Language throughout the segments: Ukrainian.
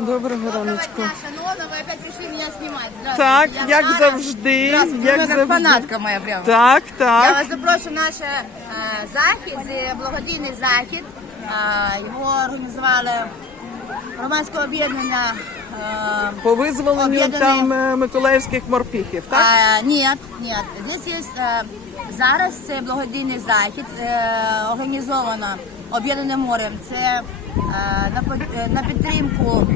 Доброго Доброго раночку. шановна, ви опять прийшли мене знімати. Здравствуйте, Так, я як завжди, Здравствуйте, як ви завжди. фанатка моя прямо. Так, Я так. вас запрошую на наш е, захід, це благодійний захід. Е, Його організували громадське об'єднання. е, По визволенню Об'єднаний- там е, миколаївських морпіхів, так? А, ні, ні. Здесь є е, зараз це благодійний захід, е, організовано Об'єднаним морем. Це е, на, е, на підтримку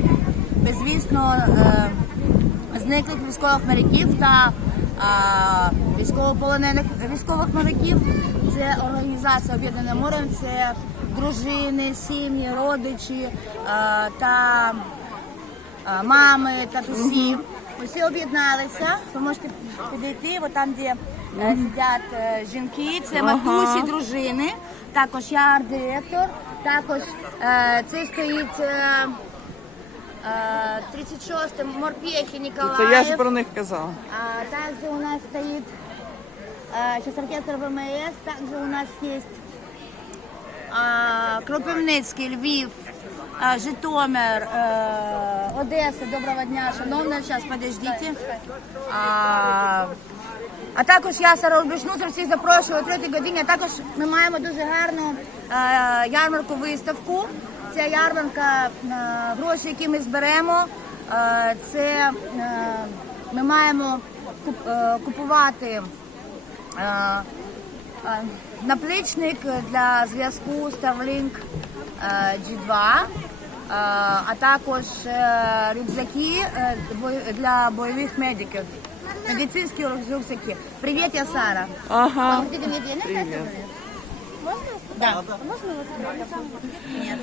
безвісно е, зниклих військових моряків та військовополонених військових моряків. Це організація Об'єднаним морем, це дружини, сім'ї, родичі та мами, татусі. Усі об'єдналися. Ви можете підійти, от там, де е, сидять жінки, це матусі, дружини. Також я арт-директор. Також е, це стоїть е, е, 36 морпехи Ніколаєв. Це я ж про них казала. А также у нас стоит э, сейчас оркестр ВМС, также у нас есть а, Кропивницький, Львів, а, Житомир, е, Одеса. Доброго дня, шановна. Зараз подождите. А, а також я Сара Бішнуцер всіх запрошую о третій годині. А також ми маємо дуже гарну е, ярмарку виставку. Ця ярмарка, е, гроші, які ми зберемо, це ми маємо куп- купувати. Е, Наплічник для зв'язку Starlink е, G2, е, а також рюкзаки для бойових медиків. Медицинські рюкзаки. Привіт, я Сара. Ага. Денег Можно? Да. Можно? Нет.